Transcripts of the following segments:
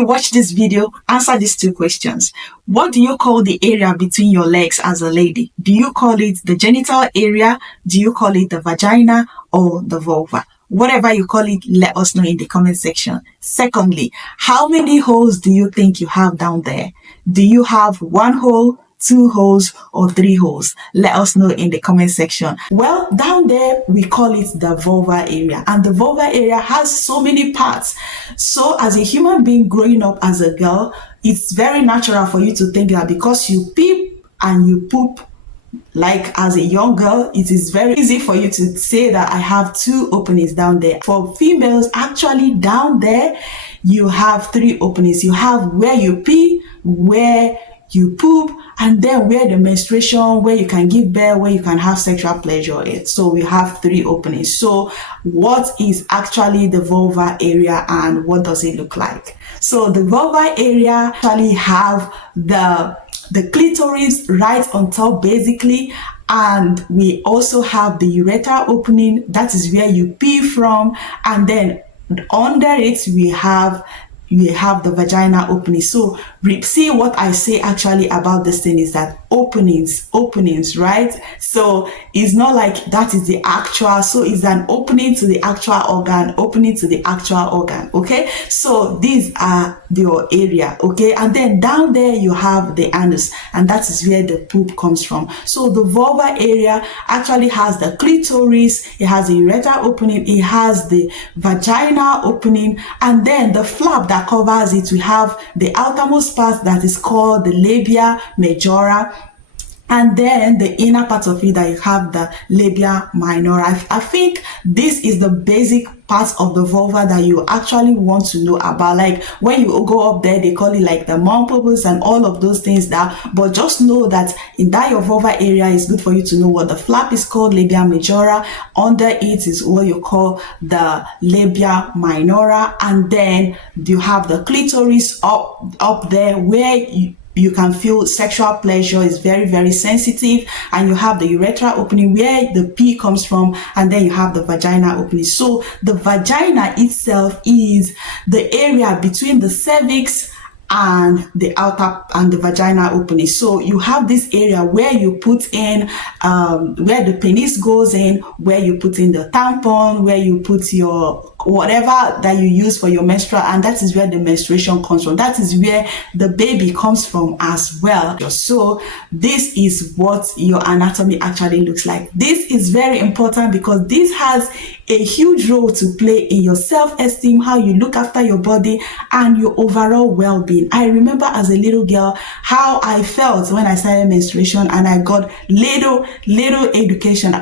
you watch this video, answer these two questions. What do you call the area between your legs as a lady? Do you call it the genital area? Do you call it the vagina or the vulva? Whatever you call it, let us know in the comment section. Secondly, how many holes do you think you have down there? Do you have 1 hole, 2 holes, or 3 holes? Let us know in the comment section. Well, down there we call it the vulva area, and the vulva area has so many parts. So as a human being growing up as a girl, it's very natural for you to think that because you peep and you poop like as a young girl, it is very easy for you to say that I have 2 openings down there. For females, actually down there you have 3 openings. You have where you pee, where you poop, and then where the menstruation, where you can give birth, where you can have sexual pleasure in. So we have 3 openings. So what is actually the vulva area and what does it look like? So the vulva area actually have the clitoris right on top basically, and we also have the urethral opening, that is where you pee from, and then under it we have the vagina opening. So see, what I say actually about this thing is that openings, right? So it's not like that is the actual, so it's an opening to the actual organ, opening to the actual organ. Okay, so these are your area. Okay, and then down there you have the anus, and that is where the poop comes from. So the vulva area actually has the clitoris, it has the urethral opening, it has the vagina opening, and then the flap that covers it, we have the outermost part that is called the labia majora, and then the inner part of it that you have the labia minora. I think this is the basic parts of the vulva that you actually want to know about. Like when you go up there, they call it like the mumbles and all of those things but just know that in that your vulva area, is good for you to know what the flap is called, labia majora. Under it is what you call the labia minora, and then you have the clitoris up there where you can feel sexual pleasure, is very, very sensitive, and you have the urethral opening where the pee comes from, and then you have the vagina opening. So the vagina itself is the area between the cervix and the outer and the vagina opening. So you have this area where you put in where the penis goes in, where you put in the tampon, where you put your whatever that you use for your menstrual, and that is where the menstruation comes from. That is where the baby comes from as well. So this is what your anatomy actually looks like. This is very important because this has a huge role to play in your self-esteem, how you look after your body, and your overall well-being. I remember as a little girl how I felt when I started menstruation, and I got little education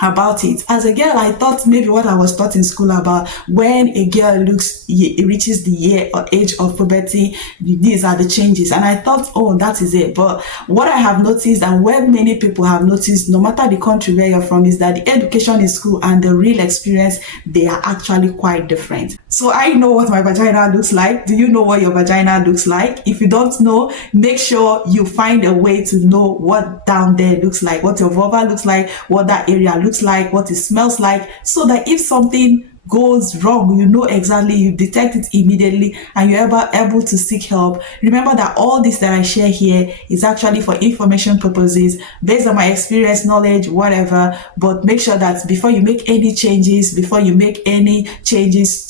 about it. As a girl, I thought maybe what I was taught in school about when a girl reaches the year or age of puberty, these are the changes, and I thought, oh, that is it. But what I have noticed, and what many people have noticed, no matter the country where you're from, is that the education in school and the real experience, they are actually quite different. So I know what my vagina looks like. Do you know what your vagina looks like? If you don't know, make sure you find a way to know what down there looks like, what your vulva looks like, what that area looks like, what it smells like, so that if something goes wrong, you know exactly, you detect it immediately, and you're able to seek help. Remember that all this that I share here is actually for information purposes, based on my experience, knowledge, whatever. But make sure that before you make any changes,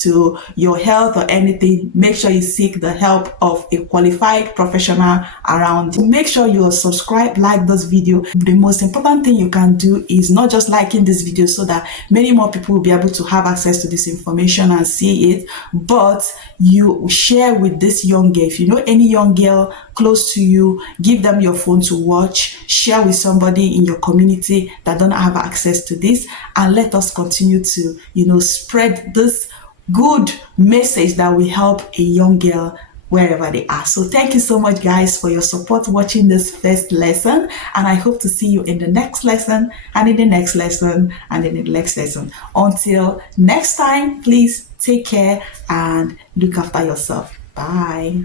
to your health or anything, make sure you seek the help of a qualified professional around you. Make sure you subscribe, like this video. The most important thing you can do is not just liking this video so that many more people will be able to have access to this information and see it, but you share with this young girl. If you know any young girl close to you, give them your phone to watch, share with somebody in your community that don't have access to this, and let us continue to spread this good message that will help a young girl wherever they are. So thank you so much, guys, for your support watching this first lesson, and I hope to see you in the next lesson, and in the next lesson, and in the next lesson. Until next time, please take care and look after yourself. Bye.